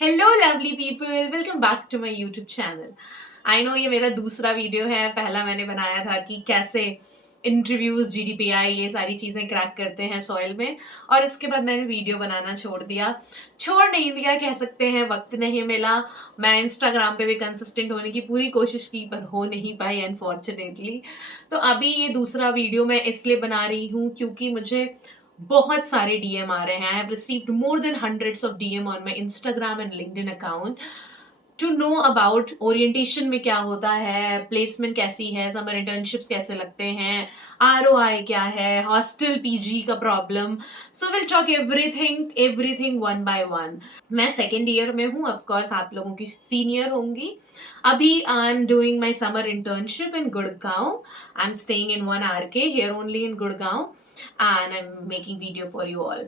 Hello lovely people, welcome back to my YouTube channel. I know ये मेरा दूसरा video है। पहला मैंने बनाया था कि कैसे इंटरव्यूज, जीडीपीआई, ये सारी चीज़ें क्रैक करते हैं सॉइल में। और इसके बाद मैंने वीडियो बनाना छोड़ नहीं दिया कह सकते हैं, वक्त नहीं मिला। मैं इंस्टाग्राम पे भी कंसिस्टेंट होने की पूरी कोशिश की पर हो नहीं पाई अनफॉर्चुनेटली। तो अभी ये दूसरा वीडियो मैं इसलिए बना रही हूँ क्योंकि मुझे बहुत सारे डीएम आ रहे हैं। I have received more than hundreds of DM on my Instagram and LinkedIn account to know about orientation में क्या होता है, प्लेसमेंट कैसी है, समर इंटर्नशिप्स कैसे लगते हैं, आरओआई क्या है, हॉस्टल पीजी का problem. So will talk everything everything one by one. मैं सेकेंड ईयर में हूँ, ऑफकोर्स आप लोगों की सीनियर होंगी। अभी I am doing my summer internship in Gurgaon. I am staying in one R K here only in Gurgaon and I'm making video for you all.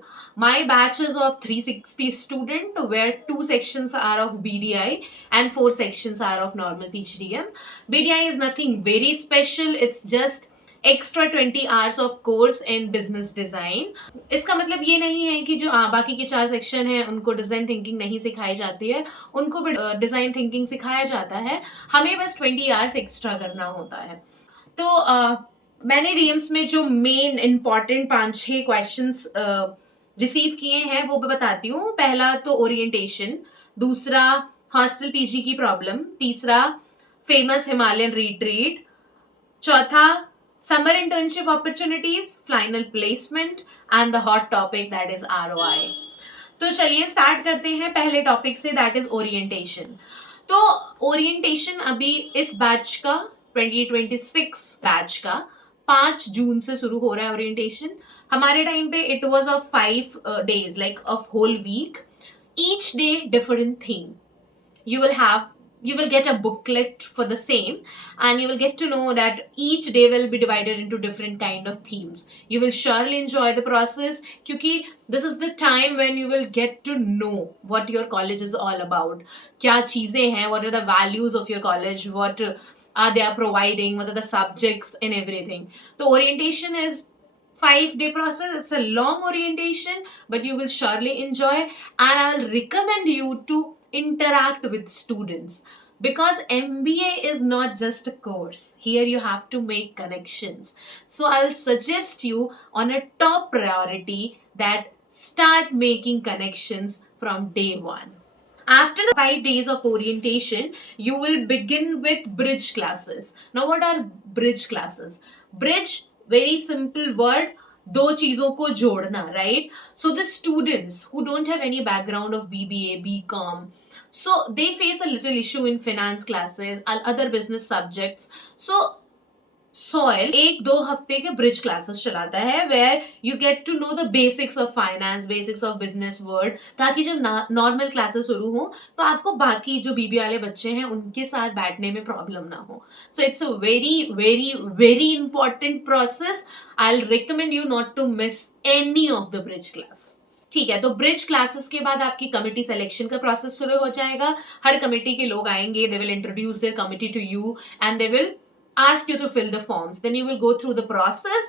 My batch is of 360 student where 2 sections are of BDI and 4 sections are of normal PGDM. BDI is nothing very special, it's just extra 20 hours of course in business design. इसका मतलब ये नहीं है कि जो बाकी के 4 section हैं उनको डिजाइन थिंकिंग नहीं सिखाई जाती है, उनको भी डिजाइन थिंकिंग सिखाया जाता है। हमें बस 20 आवर्स एक्स्ट्रा करना होता है। तो मैंने डीएम्स में जो मेन इंपॉर्टेंट 5-6 क्वेश्चंस रिसीव किए हैं वो मैं बताती हूँ। पहला तो ओरिएंटेशन, दूसरा हॉस्टल पीजी की प्रॉब्लम, तीसरा फेमस हिमालयन रिट्रीट, चौथा summer internship opportunities, final placement and the hot topic that is ROI. तो चलिए स्टार्ट करते हैं पहले टॉपिक से, दैट इज ओरिएंटेशन। तो ओरिएंटेशन अभी इस बैच का 2026 बैच का 5 जून से शुरू हो रहा है ओरिएंटेशन। हमारे टाइम पे it was of 5 days, like of whole week, each day different theme. you will have you will get a booklet for the same, and you will get to know that each day will be divided into different kind of themes. You will surely enjoy the process क्योंकि this is the time when you will get to know what your college is all about, क्या चीजें हैं, what are the values of your college, what are they are providing, what are the subjects and everything. The orientation is 5-day process. It's a long orientation, but you will surely enjoy, and I will recommend you to interact with students because MBA is not just a course. Here you have to make connections. So I'll suggest you on a top priority that start making connections from day one. After the 5 days of orientation, you will begin with bridge classes. Now, what are bridge classes? Bridge, very simple word, दो चीजों को जोड़ना, right? So the students who don't have any background of BBA, BCom, so they face a little issue in finance classes and other business subjects. So SOIL 1-2 हफ्ते के bridge classes चलाता है where you get to know the basics of finance, basics of business word, ताकि जब normal classes शुरू हो तो आपको बाकी जो बीबी वाले बच्चे हैं उनके साथ बैठने में प्रॉब्लम ना हो। So it's a very very very important process. I will recommend you not to miss any of the bridge class. ठीक है, तो ब्रिज क्लासेस के बाद आपकी कमिटी सिलेक्शन का प्रोसेस शुरू हो जाएगा। हर कमिटी के लोग आएंगे, they will introduce their committee to you and they will ask you to fill the forms. Then you will go through the process,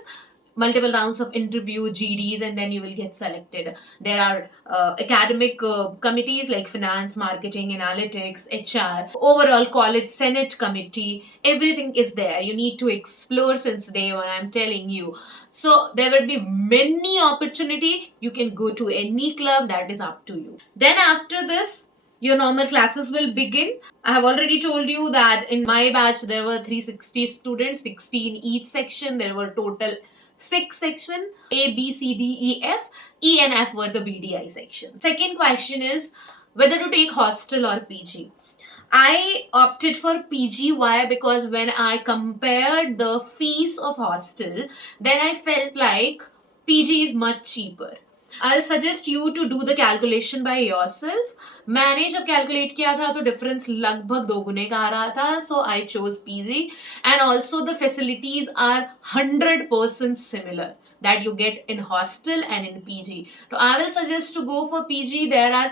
multiple rounds of interview, GDs, and then you will get selected. There are academic committees like finance, marketing, analytics, HR, overall college senate committee. Everything is there. You need to explore since day one, I'm telling you. So there will be many opportunity. You can go to any club, that is up to you. Then after this, your normal classes will begin. I have already told you that in my batch there were 360 students, 60 in each section. There were total 6 sections, A, B, C, D, E, F. E and F were the BDI section. Second question is whether to take hostel or PG. I opted for PG. Why? Because when I compared the fees of hostel, then I felt like PG is much cheaper. I'll suggest you to do the calculation by yourself. मैंने जब calculate किया था तो difference लगभग 2 गुने का आ रहा था, so I chose PG and also the facilities are 100% similar that you get in hostel and in PG. So I will suggest to go for PG. There are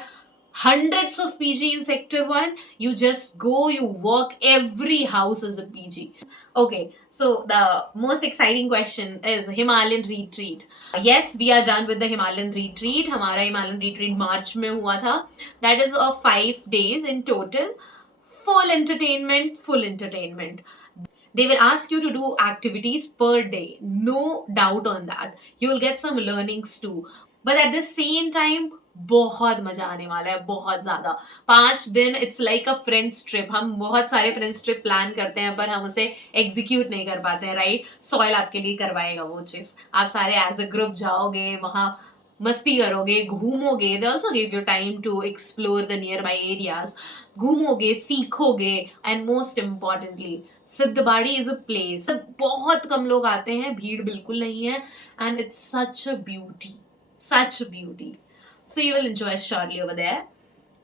hundreds of PG in sector 1. You just go, you walk, every house is a PG. Okay, so the most exciting question is Himalayan retreat. Yes, we are done with the Himalayan retreat. हमारा Himalayan retreat मार्च में हुआ था. That is of 5 days in total. Full entertainment, full entertainment. They will ask you to do activities per day, no doubt on that. You will get some learnings too, but at the same time बहुत मजा आने वाला है, बहुत ज्यादा. 5 दिन it's like a friends trip. हम बहुत सारे फ्रेंड्स ट्रिप प्लान करते हैं पर हम उसे एग्जीक्यूट नहीं कर पाते हैं, राइट? सॉइल आपके लिए करवाएगा वो चीज. आप सारे एज अ ग्रुप जाओगे, वहां मस्ती करोगे, घूमोगे. They also give you time to explore the nearby areas. घूमोगे, सीखोगे, and most importantly Siddhbari is a place. बहुत कम लोग आते हैं, भीड़ बिल्कुल नहीं है, and it's such a beauty, such a beauty. So you will enjoy surely over there.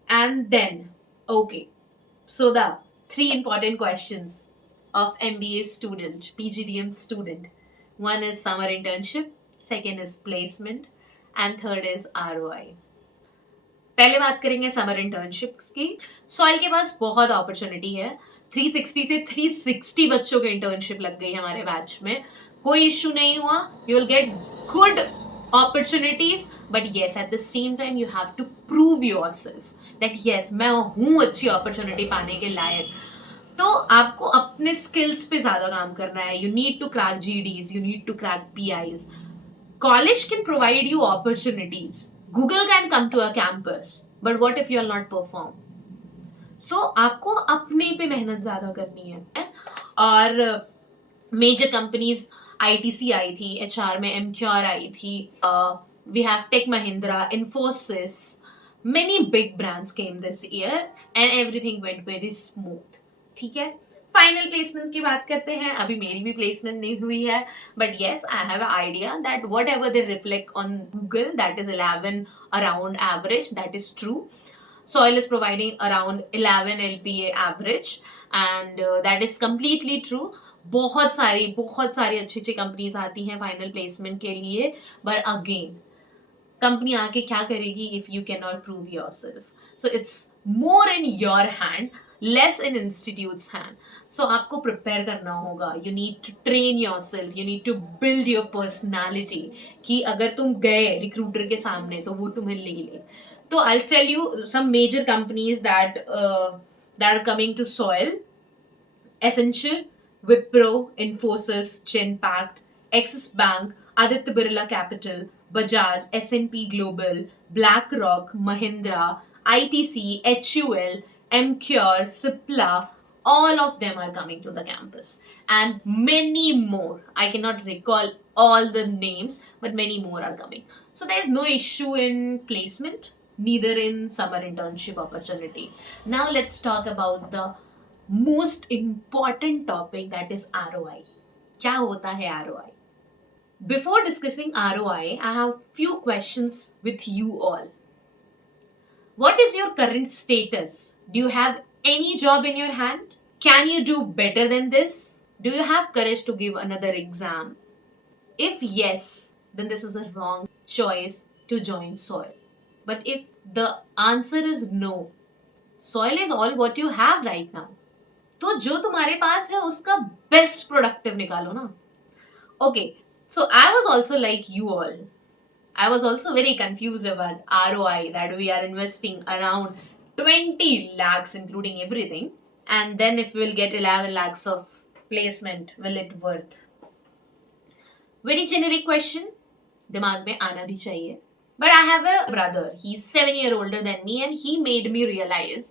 And then, okay, so the 3 important questions of MBA student, PGDM student. One is summer internship, second is placement, and third is ROI. पहले बात करेंगे summer internships की. Soil के पास बहुत opportunity है. 360 से 360 बच्चों के इंटर्नशिप लग गई हमारे बैच में. कोई इश्यू नहीं हुआ. You will get good opportunities, but yes, at the same time you have to prove yourself that yes, मैं हूँ अच्छी opportunity पाने के लायक. तो आपको अपने skills पे ज़्यादा काम करना है. You need to crack GDs, you need to crack PIs. College can provide you opportunities. Google can come to a campus, but what if you are not perform? So आपको अपने पे मेहनत ज़्यादा करनी है. और major companies, ITC आई थी, HR में MQR आई थी, we have Tech Mahindra, Infosys, many big brands came this year and everything went very smooth. ठीक है. फाइनल प्लेसमेंट की बात करते हैं. अभी मेरी भी प्लेसमेंट नहीं हुई है, but yes I have a idea that what ever they reflect on Google, that is 11 around average. That is true. Soil is providing around 11 LPA average, and that is completely true. बहुत सारी अच्छी अच्छी companies आती हैं final placement के लिए, but again company आके क्या करेगी if you can not prove yourself? So it's more in your hand, less in institutes hand. So आपको प्रिपेयर करना होगा. You need to train yourself, you need to build your personality, कि अगर तुम गए recruiter के सामने तो वो तुम्हें ले ले. So I'll tell you some major companies that are coming to Soil: Accenture, Wipro, Infosys, Genpact, Axis Bank, Aditya Birla Capital, Bajaj, S&P Global, BlackRock, Mahindra, ITC, HUL, MCure, Cipla. All of them are coming to the campus, and many more. I cannot recall all the names, but many more are coming. So there is no issue in placement, neither in summer internship opportunity. Now let's talk about the most important topic, that is ROI. क्या होता है ROI? Before discussing ROI, I have few questions with you all. What is your current status? Do you have any job in your hand? Can you do better than this? Do you have courage to give another exam? If yes, then this is a wrong choice to join Soil. But if the answer is no, Soil is all what you have right now. तो जो तुम्हारे पास है उसका best productive निकालो ना. Okay, so I was also like you all. I was also very confused about ROI, that we are investing around 20 lakhs including everything, and then if we'll get 11 lakhs of placement, will it worth? Very generic question, दिमाग में आना भी चाहिए. But I have a brother, he's 7 years older than me, and he made me realize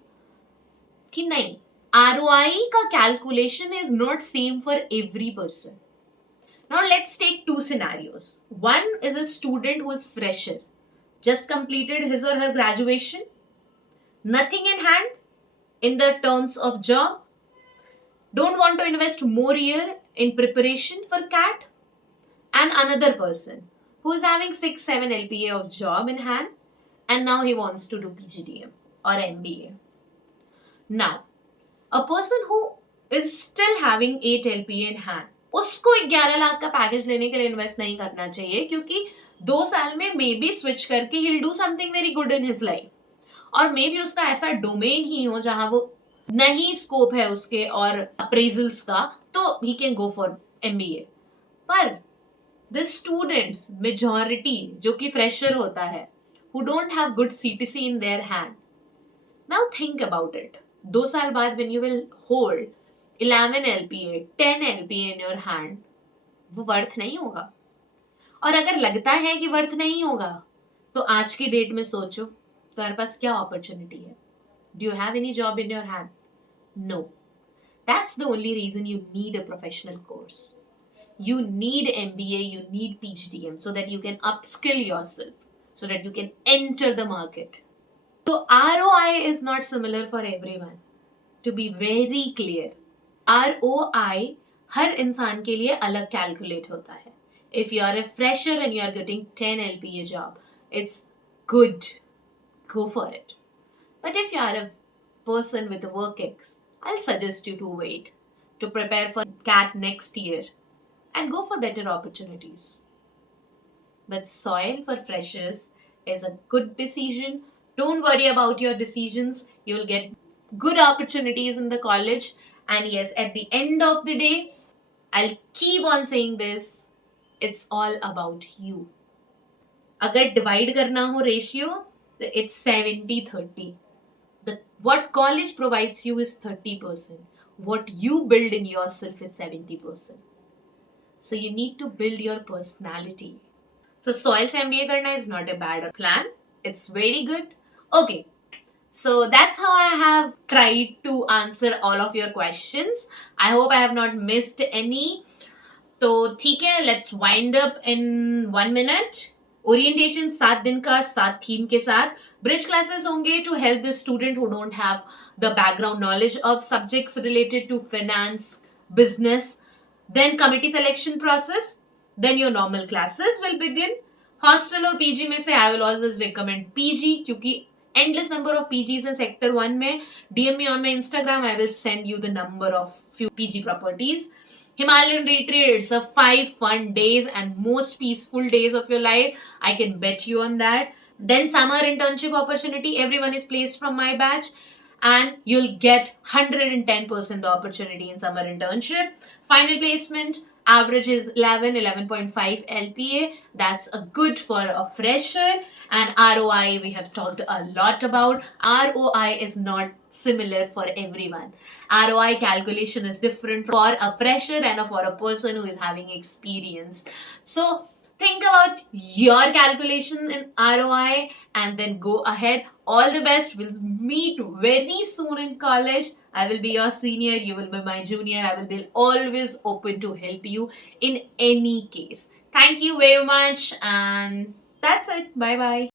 कि नहीं, ROI का calculation is not same for every person. Now let's take 2 scenarios. One is a student who is fresher, just completed his or her graduation, nothing in hand in the terms of job, don't want to invest more year in preparation for CAT, and another person who is having 6-7 LPA of job in hand, and now he wants to do PGDM or MBA. Now, a person who is still having 8 LPA in hand, उसको 11 लाख का package लेने के लिए invest नहीं करना चाहिए, क्योंकि 2 साल में मे बी स्विच करके he'll do something very good in his life. और मे बी उसका ऐसा डोमेन ही हो जहां वो नहीं स्कोप है उसके और अप्रेजल्स का, तो he can go for MBA. पर द स्टूडेंट्स मेजॉरिटी जो कि फ्रेशर होता है, who don't have good CTC in their hand. Now think about it. 2 साल बाद when you will hold 11 LPA, 10 LPA in your hand, वो वर्थ नहीं होगा. और अगर लगता है कि वर्थ नहीं होगा, तो आज की डेट में सोचो तुम्हारे पास क्या अपॉर्चुनिटी है. Do you have any job in your hand? No. That's the only reason you need a professional course. You need MBA, you need PGDM so that you can upskill yourself, so that you can enter the market. So ROI is not similar for everyone. To be very clear, ROI हर इंसान के लिए अलग calculate होता है. If you are a fresher and you are getting 10 LPA job, it's good. Go for it. But if you are a person with a work ex, I'll suggest you to wait to prepare for CAT next year and go for better opportunities. But soil for freshers is a good decision. Don't worry about your decisions. You will get good opportunities in the college. And yes, at the end of the day, I'll keep on saying this, it's all about you. अगर divide करना हो ratio, तो it's 70-30. What college provides you is 30%. What you build in yourself is 70%. So you need to build your personality. So soil से MBA करना is not a bad plan. It's very good. Okay. So that's how I have tried to answer all of your questions. I hope I have not missed any. तो ठीक है, let's wind up in 1 minute. Orientation 7 दिन का 7 theme के साथ. Bridge classes होंगे to help the student who don't have the background knowledge of subjects related to finance, business. Then committee selection process. Then your normal classes will begin. Hostel और PG में से I will always recommend PG क्योंकि endless number of PGs in sector 1 में. DM me on my Instagram. I will send you the number of few PG properties. Himalayan retreat, it's a 5 fun days and most peaceful days of your life. I can bet you on that. Then summer internship opportunity, everyone is placed from my batch and you'll get 110% the opportunity in summer internship. Final placement, average is 11.5 LPA. That's a good for a fresher. And ROI, we have talked a lot about. ROI is not similar for everyone. ROI calculation is different for a fresher and for a person who is having experience. So think about your calculation in ROI and then go ahead. All the best. We'll meet very soon in college. I will be your senior. You will be my junior. I will be always open to help you in any case. Thank you very much. And that's it. Bye bye.